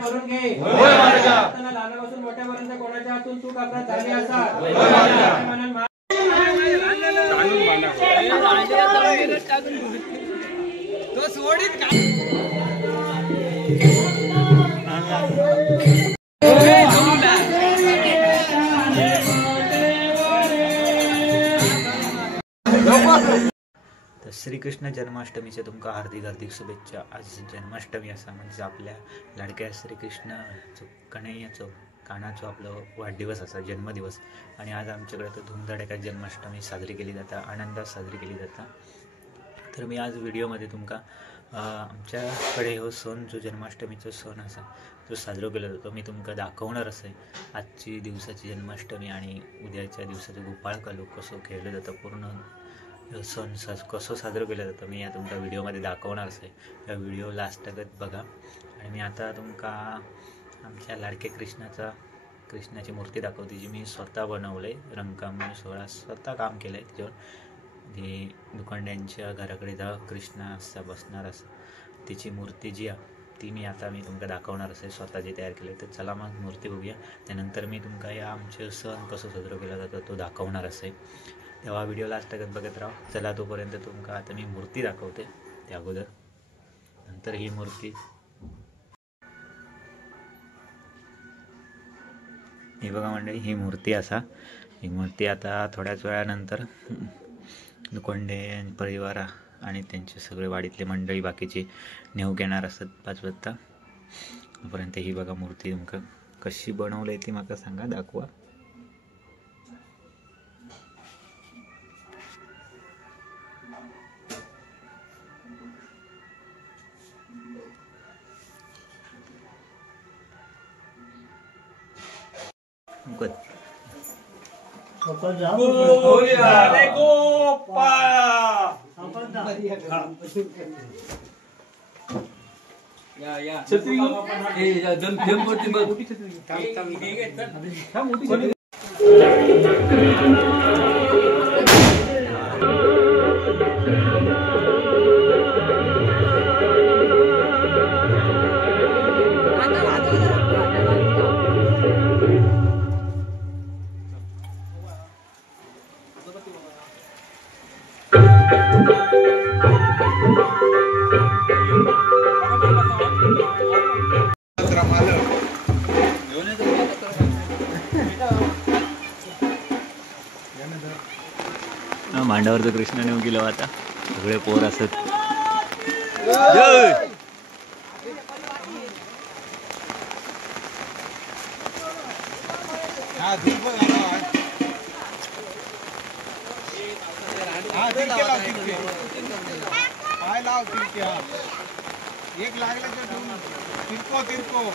बोलून घे. लहानापासून मोठ्यापर्यंत कोणाच्या हातून चूक अपराध झाली असा तो सोडीत का तर श्रीकृष्ण जन्माष्टमीचे तुमका हार्दिक हार्दिक शुभेच्छा. आज जन्माष्टमी असा म्हणजे आपल्या लाडक्या श्रीकृष्णाचो कन्हैयाचो कानाचो आपलो वाढदिवस असा जन्मदिवस. आणि आज आमच्याकडे तर धुमधडाक्यात जन्माष्टमी साजरी केली जाता, आनंदात साजरी केली जाता. तर मी आज व्हिडिओमध्ये तुमका आमच्याकडे हो सण जो जन्माष्टमीचा सण असा तो साजरा केला जातो मी तुमका दाखवणार आहे. आजची दिवसाची जन्माष्टमी आणि उद्याच्या दिवसाचं गोपाळकालो कसं खेळलं जातं, पूर्ण सण कसं साजरं केलं जातं मी या तुमच्या व्हिडिओमध्ये दाखवणार आहे. त्या व्हिडिओ लास्टगत बघा. आणि मी आता तुमका आमच्या लाडक्या कृष्णाची मूर्ती दाखवते जी मी स्वतः बनवलं आहे. रंगकाम सोहळा स्वतः काम केलं आहे त्याच्यावर. ती दुकानड्यांच्या घराकडे जा कृष्ण असा बसणार असं तिची मूर्ती जी आहे ती मी तुमका दाखवणार असे स्वतः जे तयार केले. तर चला मग मूर्ती बघूया. त्यानंतर मी तुमका या आमचे सण कसं साजरा केला जातो तो दाखवणार असे. तेव्हा व्हिडिओ लास्टगत बघत राहा. चला तोपर्यंत तुमका आता मी मूर्ती दाखवते. त्या अगोदर नंतर ही मूर्ती ही बघा मंडळी, ही मूर्ती असा. ही मूर्ती आता थोड्याच वेळानंतर दुकानडे परिवार आणि त्यांचे सगळे वाडीतले मंडळी बाकीची नेऊ घेणार असतात 5 वाजता. तोपर्यंत ही बघा मूर्ती तुमका कशी बनवली ती माका सांगा, दाखवा. मांडावरचं कृष्ण नेऊ गेलो आता सगळे पोर असत. एक लागला तिरको तिरको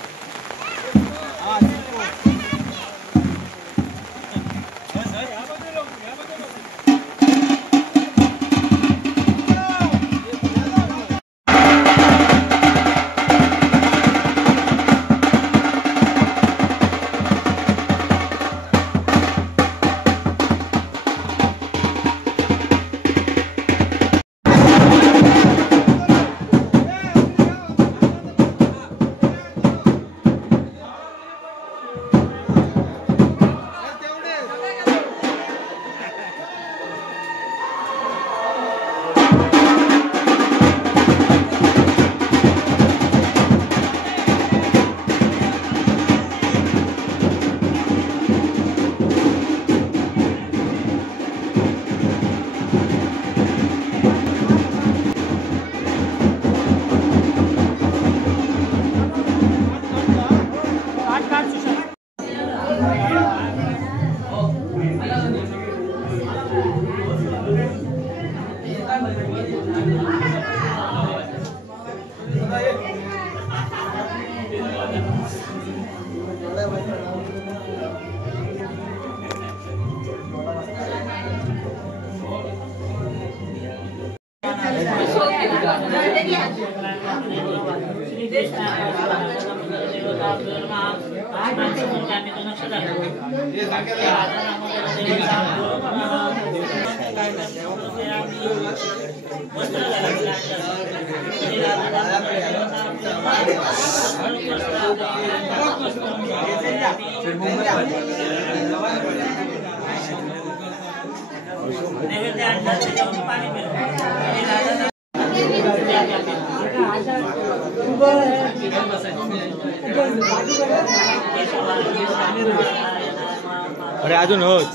अरे अजून होत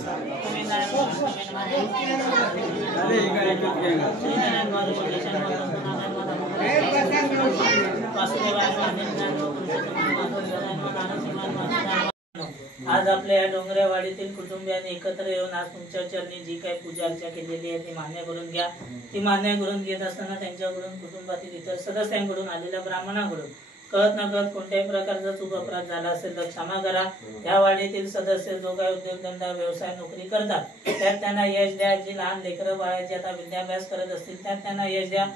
आज आपल्या या डोंगरेवाडीतील कुटुंबियांनी एकत्र येऊन आज तुमच्या चरणी जी काही पूजा अर्चा केलेली आहे ती मान्य करून घ्या. ती मान्य करून घेत असताना त्यांच्याकडून कुटुंबातील इतर सदस्यांकडून आलेल्या ब्राह्मणाकडून कळत न कळत कोणत्याही प्रकारचा चूक अपराध झाला असेल तर क्षमा करा. या वाडीतील सदस्य जो काही उद्योगधंदा व्यवसाय नोकरी करतात त्यात त्यांना यश द्या. जी लहान लेकरं बाळा जे आता विद्याभ्यास करत असतील त्यात त्यांना यश द्या.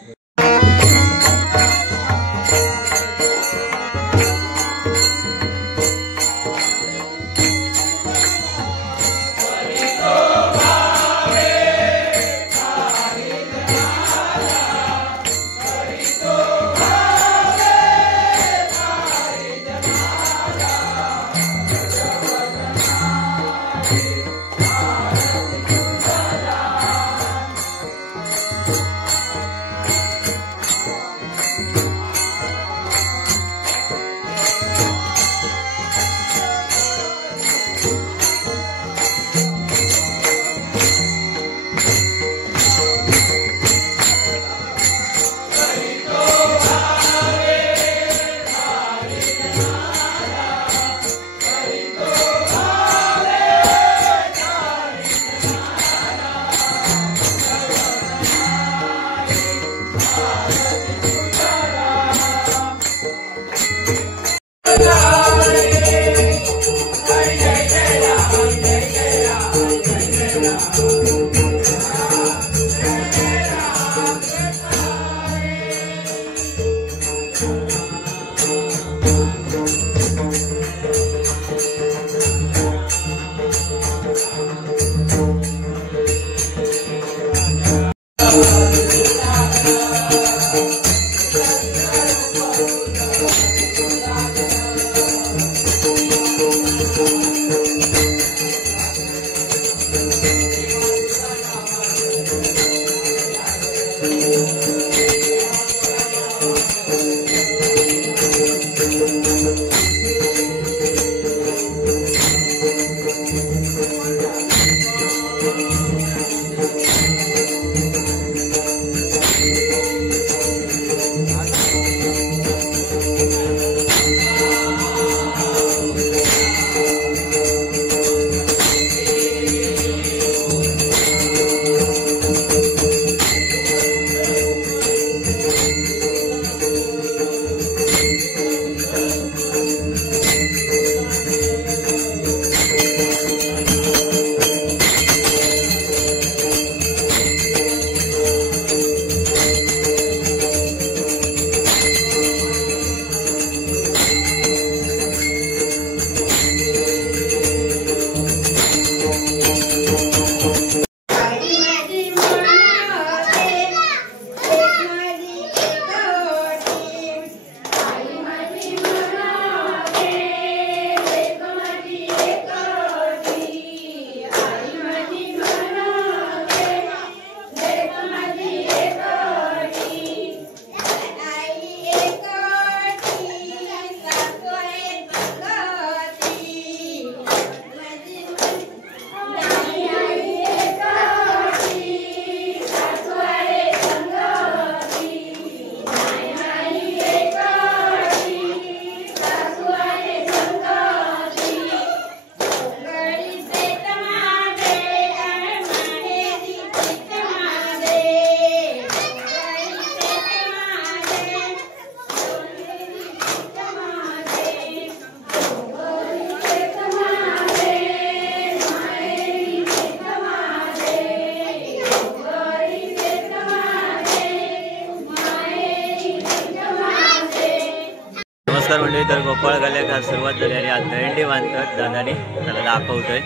नमस्कार मंडळी. तर गोपाळ गाल्या सुरुवात झाली आणि आज दहींडी बांधतात दादानी, त्याला दाखवतोय.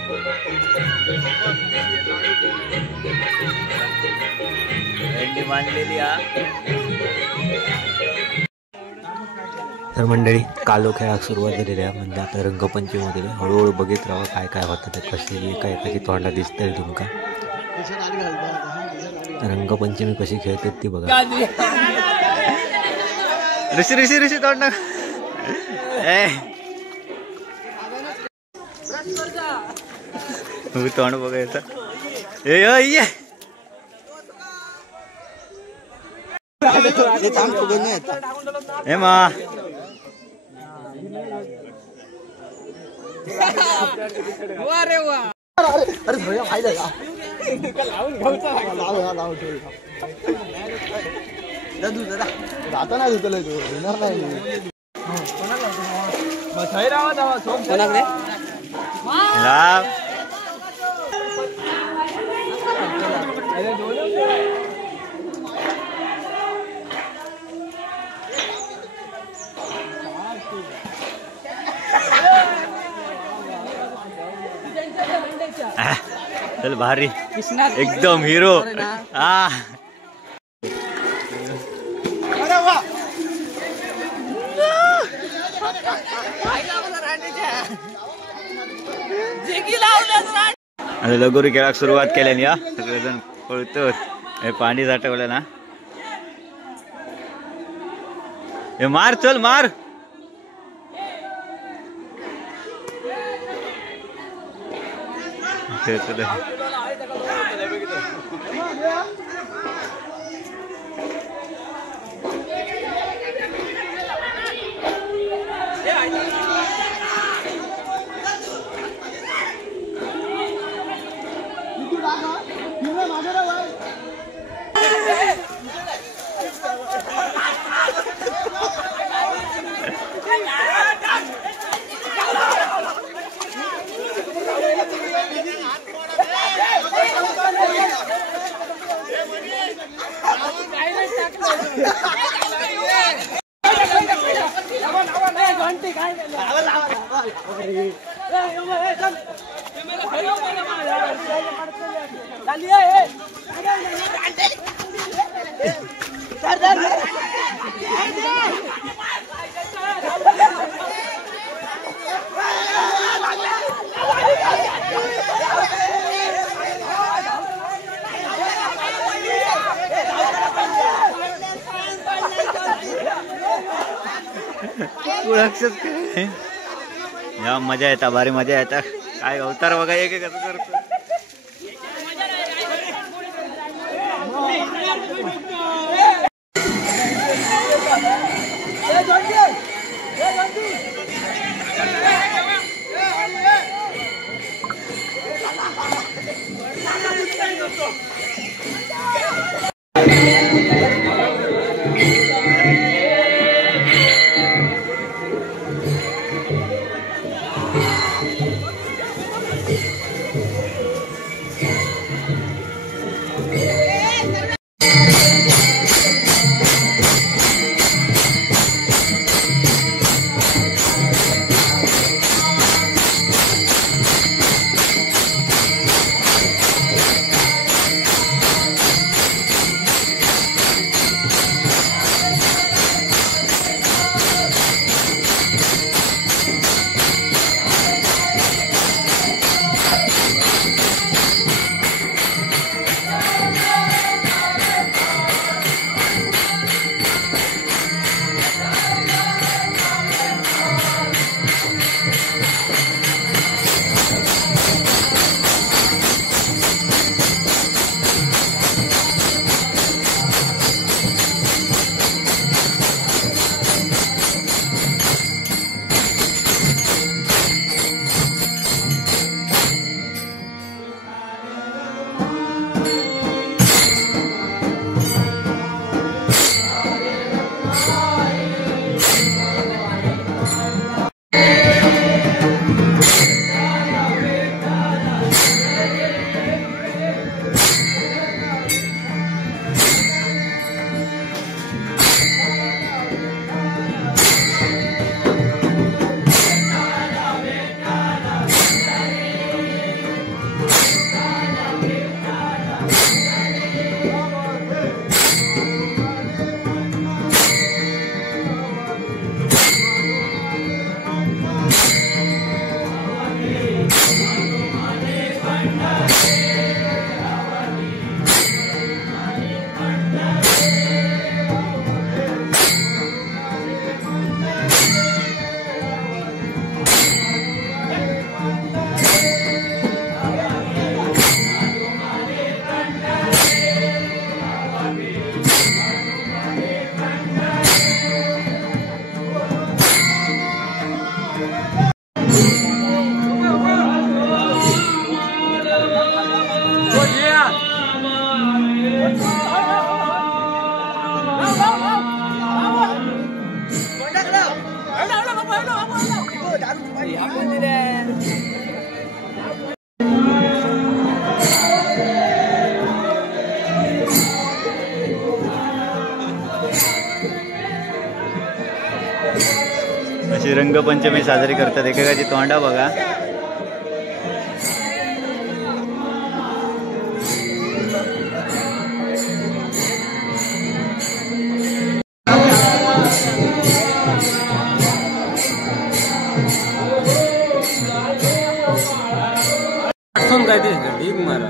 दहींडी बांधलेली तर मंडळी कालो खेळाक सुरुवात झालेली आहे. म्हणजे आता रंगपंचमीमध्ये हळूहळू बघित राहा काय काय होतं ते कशी काय कशी तोंडा दिसतंय तुमका. रंगपंचमी कशी खेळतात ती बघा. ऋषी ऋषी ऋषी तोंड तोंड बघायचं ए मा चल भारी एकदम हिरो. लगोरी खेळाक सुरुवात केल्याने या सगळेजण पळतो. हे पाणी साठवलं ना. हे मार चल मार. या मजा येता भारी मजा येता. काय अवतार बघा एक एक कसं करतो. अशी रंगपंचमी साजरी करतात. एकेकाची तोंडा बघा. काय ते ढीग मारा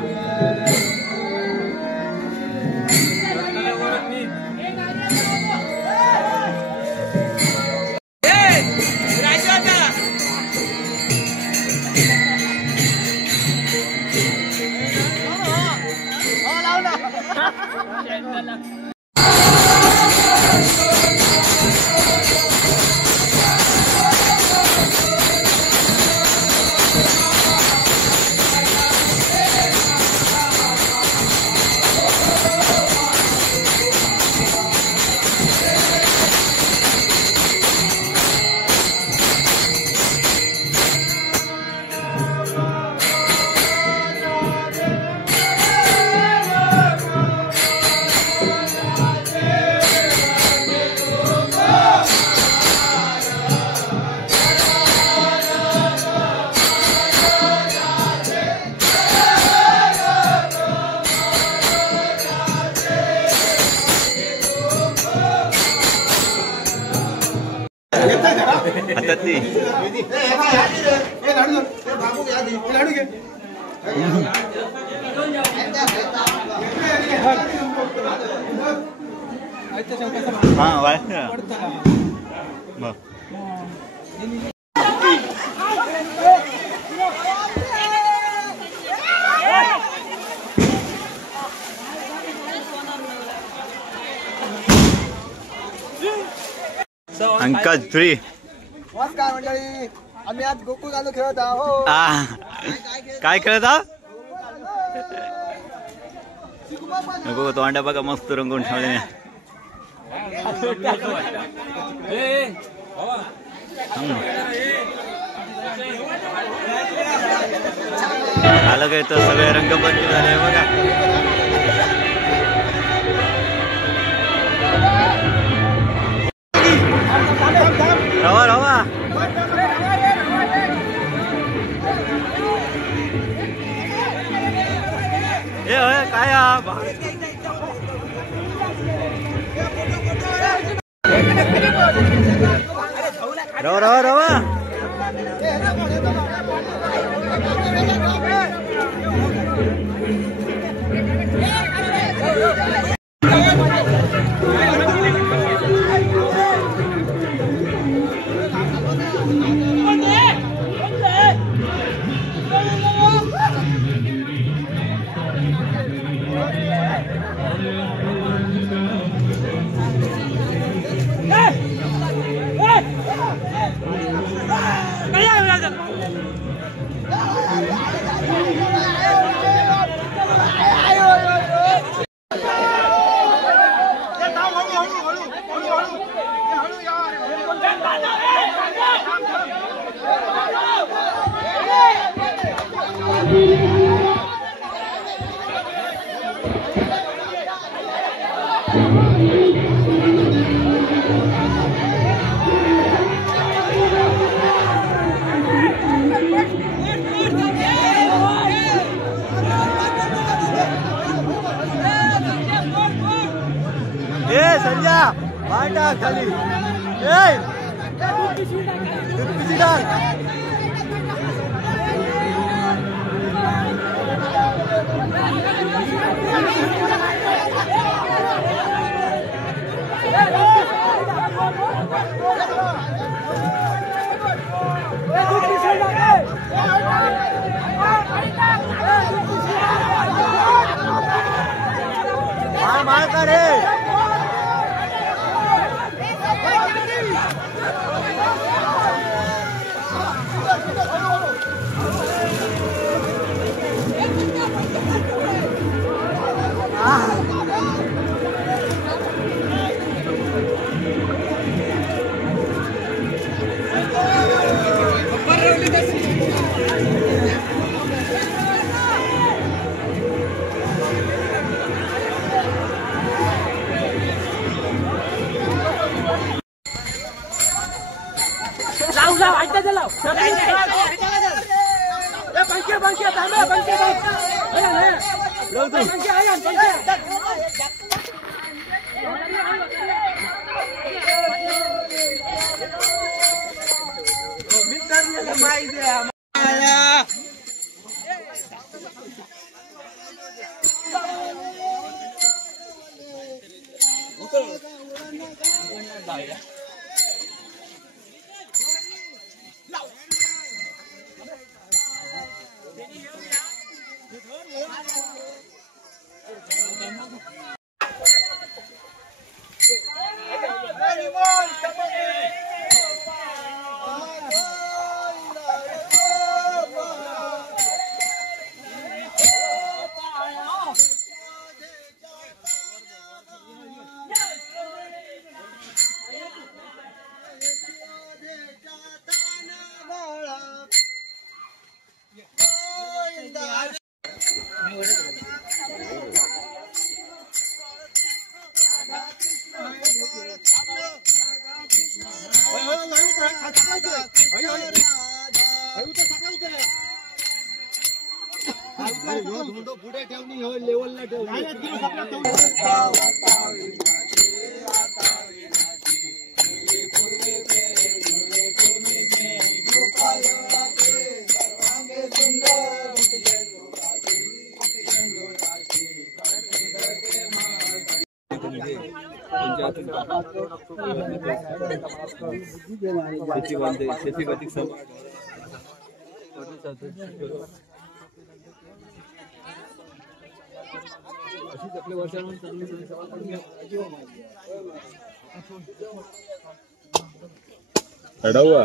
हातात ती हा वाढ अंकाज फ्री. नमस्कार मंडळी, आम्ही आज गोकुळ गाणं खेळत आहोत. काय खेळत आहोत? नको तोंडा बघा मस्त रंगून ठेवले. आलं काय तर सगळे रंगपंचमी झाले बघा. रवा रवा काय रवा रवा रवा संजय वाटा खाली मार करे पुढे ठेवणी हो लेवलला अडवा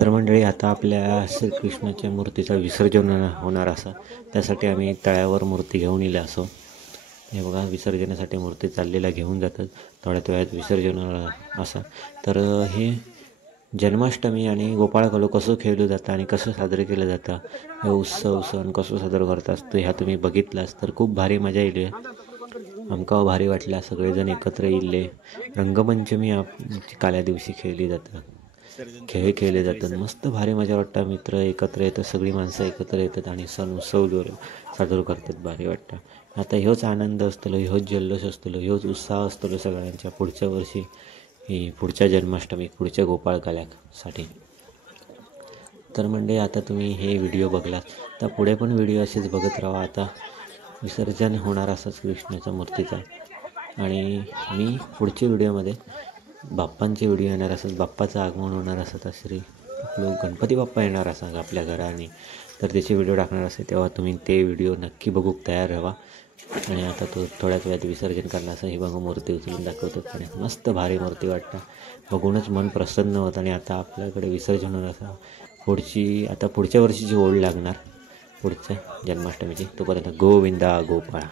तर मंडळी आता आपल्या श्रीकृष्णाच्या मूर्तीचा विसर्जन होणार असा त्यासाठी आम्ही तळ्यावर मूर्ती घेऊन येईल असो. हे बघा विसर्जनासाठी मूर्ती चाललेला घेऊन जातात थोड्याच वेळात विसर्जन असा. तर हे जन्माष्टमी आणि गोपाळकालो कसं खेळलं जातं आणि कसं साजरं केलं जातं हे उत्सव सण कसं साजरं करत असतं ह्या तुम्ही बघितलास तर खूप भारी मजा येईल. आमका भारी वाटला सगळेजण एकत्र येईल. रंगपंचमी काल्या दिवशी खेळली जातं खेळ खेळले जातात मस्त भारी मजा वाटतं. मित्र एकत्र येतात सगळी माणसं एकत्र येतात आणि सण उत्सव साजरं करतात भारी वाटतं. आता ह्योच आनंद असतलो ह्योच जल्लोष असतलो ह्योच उत्साह असतलो सगळ्यांच्या पुढच्या वर्षी पुढच्या जन्माष्टमी पुढच्या गोपाळकाल्यासाठी. तर म्हणजे आता तुम्ही हे व्हिडिओ बघलात तर पुढे पण व्हिडिओ असेच बघत राहा. आता विसर्जन होणार असंच कृष्णाच्या मूर्तीचा आणि मी पुढच्या व्हिडिओमध्ये बाप्पांचे व्हिडिओ येणार असत बाप्पाचं आगमन होणार असत श्री लोक गणपती बाप्पा येणार असा आपल्या घराने तर त्याचे व्हिडिओ टाकणार असेल तेव्हा तुम्ही ते व्हिडिओ नक्की बघू तयार राहा. आणि आता तो थोड्याच वेळात विसर्जन करणार असं ही बघू मूर्ती उचलून दाखवतात आणि मस्त भारी मूर्ती वाटतं बघूनच मन प्रसन्न होतं. आणि आता आपल्याकडे विसर्जन होणार असा पुढच्या वर्षीची ओढ लागणार पुढच्या जन्माष्टमीची. तोपर्यंत गोविंदा गोपाळा.